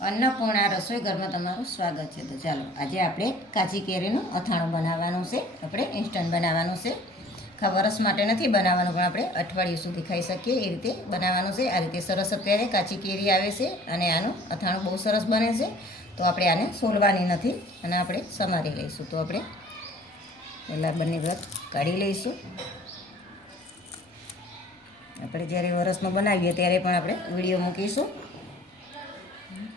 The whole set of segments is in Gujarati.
અન્નપૂર્ણા રસોઈ ઘરમાં તમારું સ્વાગત છે. તો ચાલો આજે આપણે કાચી કેરીનું અથાણું બનાવવાનું છે. આપણે ઇન્સ્ટન્ટ બનાવવાનું છે. વરસ માટે નથી બનાવવાનું, પણ આપણે અઠવાડિયું સુધી ખાઈ શકીએ એ રીતે બનાવવાનું છે. આ રીતે સરસ અત્યારે કાચી કેરી આવે છે અને આનું અથાણું બહુ સરસ બને છે. તો આપણે આને સોલવાની નથી અને આપણે સમારી લઈશું. તો આપણે પહેલાં બંને ભાગ કાઢી લઈશું. આપણે જ્યારે વરસનું બનાવીએ ત્યારે પણ આપણે વિડીયો મૂકીશું.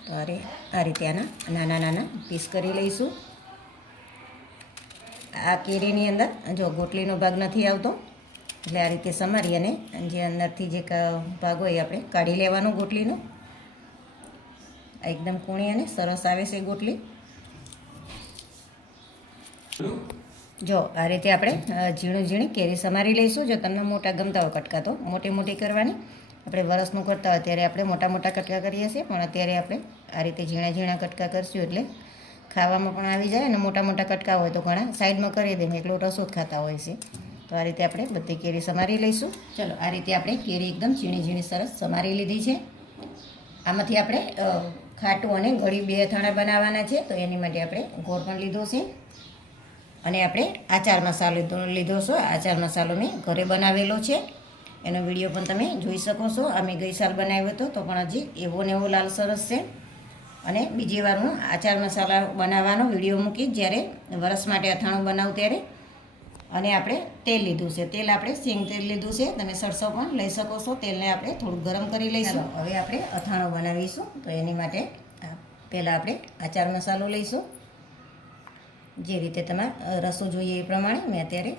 તો આ રીતે આના નાના નાના પીસ કરી લઈશું. આ કેરીની અંદર જો ગોટલીનો ભાગ નથી આવતો, એટલે આ રીતે સમારી અને જે અંદરથી જે ભાગ હોય એ આપણે કાઢી લેવાનો ગોટલીનો. એકદમ કૂણી અને સરસ આવે છે ગોટલી. જો આ રીતે આપણે ઝીણી ઝીણી કેરી સમારી લઈશું. જો તમને મોટા ગમતા હોય કટકા તો મોટી મોટી કરવાની. આપણે વરસનું કરતા હોય ત્યારે આપણે મોટા મોટા કટકા કરીએ છીએ, પણ અત્યારે આપણે આ રીતે ઝીણા ઝીણા કટકા કરીશું એટલે ખાવામાં પણ આવી જાય. અને મોટા મોટા કટકા હોય તો ઘણા સાઈડમાં કરી દઈએ, એટલો રસો જ ખાતા હોય છે. તો આ રીતે આપણે બધી કેરી સમારી લઈશું. ચલો આ રીતે આપણે કેરી એકદમ ઝીણી ઝીણી સરસ સમારી લીધી છે. આમાંથી આપણે ખાટું અને ગળી બે અથાણા બનાવવાના છે. તો એની માટે આપણે ગોળ પણ લીધો છે અને આપણે આચાર મસાલો લીધો છે. આચાર મસાલો મેં ઘરે બનાવેલો છે, એનો વિડીયો પણ તમે જોઈ શકો છો. અમે ગઈ સાલ બનાવ્યો હતો તો પણ હજી એવો ને એવો લાલ સરસ છે. અને બીજી વાર હું આચાર મસાલા બનાવવાનો વિડીયો મૂકી જ્યારે વરસ માટે અથાણું બનાવું ત્યારે. અને આપણે તેલ લીધું છે. તેલ આપણે સિંગ તેલ લીધું છે, તમે સરસો પણ લઈ શકો છો. તેલને આપણે થોડું ગરમ કરી લઈશું. હવે આપણે અથાણું બનાવીશું. તો એની માટે પહેલાં આપણે આચાર મસાલો લઈશું. જે રીતે તમારે રસો જોઈએ એ પ્રમાણે. મેં અત્યારે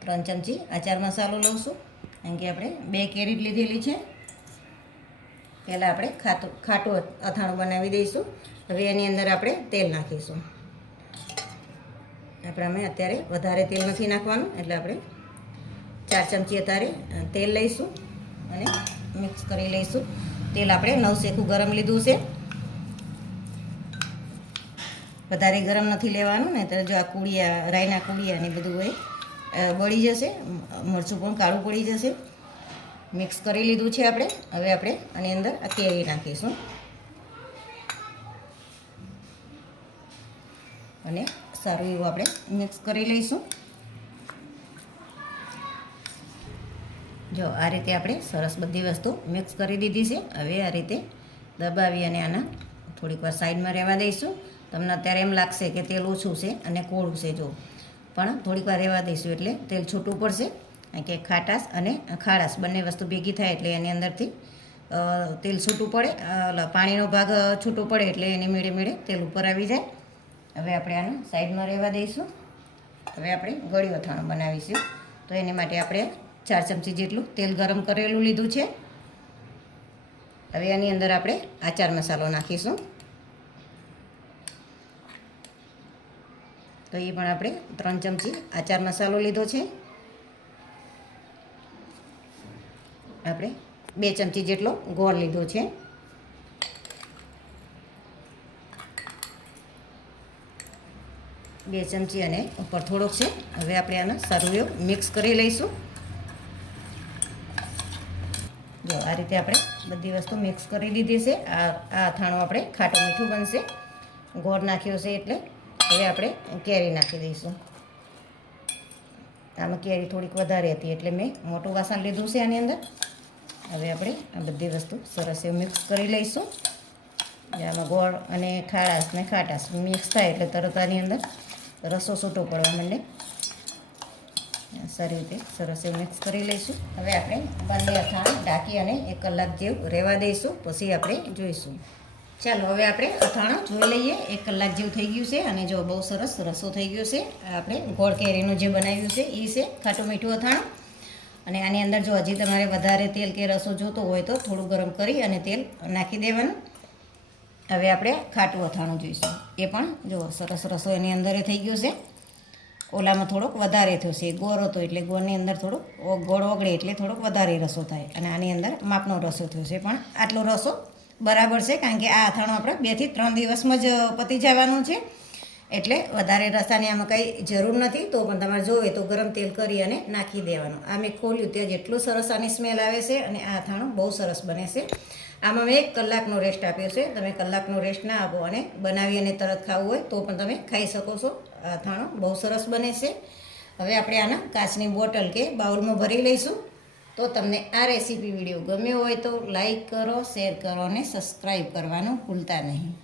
3 ચમચી આચાર મસાલો લઉં છું, કારણ કે આપણે 2 કેરી લીધેલી છે. પહેલાં આપણે ખાટું અથાણું બનાવી દઈશું. હવે એની અંદર આપણે તેલ નાખીશું. અમે અત્યારે વધારે તેલ નથી નાખવાનું, એટલે આપણે 4 ચમચી અત્યારે તેલ લઈશું અને મિક્સ કરી લઈશું. તેલ આપણે નવશેકું ગરમ લીધું છે, વધારે ગરમ નથી લેવાનું, નહીં તો જો આ કુડિયા રાઈના કુડિયા ને બધું હોય બળી જશે, મરચું પણ કાળું પડી જશે. મિક્સ કરી લીધું છે આપણે. હવે આપણે આની અંદર આ કેરી નાખીશું અને સારું એવું આપણે મિક્સ કરી લઈશું. જો આ રીતે આપણે સરસ બધી વસ્તુ મિક્સ કરી દીધી છે. હવે આ રીતે દબાવી અને આના થોડીક વાર સાઈડમાં રહેવા દઈશું. તમને અત્યારે એમ લાગશે કે તેલ ઓછું છે અને કોળું છે, જો પણ થોડીક વાર રહેવા દઈશું એટલે તેલ છૂટું પડશે. કારણ કે ખાટાશ અને ખાડાશ બંને વસ્તુ ભેગી થાય એટલે એની અંદરથી તેલ છૂટું પડે, પાણીનો ભાગ છૂટો પડે એટલે એની મેળે મેળે તેલ ઉપર આવી જાય. હવે આપણે આને સાઈડમાં રહેવા દઈશું. હવે આપણે ગળ્યું અથાણું બનાવીશું. તો એની માટે આપણે 4 ચમચી જેટલું તેલ ગરમ કરેલું લીધું છે. હવે આની અંદર આપણે આચાર મસાલો નાખીશું. તો એ પણ આપણે 3 ચમચી આચાર મસાલો લીધો છે. આપણે 2 ચમચી જેટલો ગોળ લીધો છે. બે ચમચી અને ઉપર થોડોક છે. હવે આપણે આને સારું એવું મિક્સ કરી લઈશું. જો આ રીતે આપણે બધી વસ્તુ મિક્સ કરી દીધી છે. આ અથાણું આપણે ખાટું મીઠું બનશે, ગોળ નાખ્યો છે એટલે. હવે આપણે કેરી નાખી દઈશું. આમાં કેરી થોડીક વધારે હતી એટલે મેં મોટું વાસણ લીધું છે આની અંદર. હવે આપણે આ બધી વસ્તુ સરસ એવું મિક્સ કરી લઈશું. આમાં ગોળ અને ખાડાશ ને ખાટાશ મિક્સ થાય એટલે તરત આની અંદર રસો છૂટો પડવા માંડે. સારી રીતે સરસ એવું મિક્સ કરી લઈશું. હવે આપણે બંને અથાણું ઢાંકી અને 1 કલાક જેવું રહેવા દઈશું, પછી આપણે જોઈશું. ચાલો હવે આપણે અથાણું જોઈ લઈએ. 1 કલાક જેવું થઈ ગયું છે અને જો બહુ સરસ રસો થઈ ગયો છે. આપણે ગોળ કેરીનું જે બનાવ્યું છે એ છે ખાટું મીઠું અથાણું. અને આની અંદર જો હજી તમારે વધારે તેલ કે રસો જોતો હોય તો થોડું ગરમ કરી અને તેલ નાખી દેવાનું. હવે આપણે ખાટું અથાણું જોઈશું. એ પણ જો સરસ રસો એની અંદર થઈ ગયો છે. ઓલામાં થોડોક વધારે થયો છે, ગોળ હતો એટલે ગોળની અંદર થોડોક ગોળ ઓગળે એટલે થોડોક વધારે રસો થાય. અને આની અંદર માપનો રસો થયો છે, પણ આટલો રસો બરાબર છે, કારણ કે આ અથાણું આપણે 2 થી 3 દિવસમાં જ પતી જવાનું છે. એટલે વધારે રસાની આમાં કંઈ જરૂર નથી. તો પણ તમારે જોવે તો ગરમ તેલ કરી અને નાખી દેવાનું. આ મેં ખોલ્યું ત્યાં જેટલું સરસ આની સ્મેલ આવે છે અને આ અથાણું બહુ સરસ બને છે. આમાં મેં 1 કલાકનો રેસ્ટ આપ્યો છે. તમે કલાકનો રેસ્ટ ના આપો અને બનાવી અને તરત ખાવું હોય તો પણ તમે ખાઈ શકો છો. આ અથાણું બહુ સરસ બને છે. હવે આપણે આના કાચની બોટલ કે બાઉલમાં ભરી લઈશું. તો તમને આ રેસીપી વિડીયો ગમ્યો હોય તો લાઈક કરો, શેર કરો અને સબસ્ક્રાઈબ કરવાનું ભૂલતા નહીં.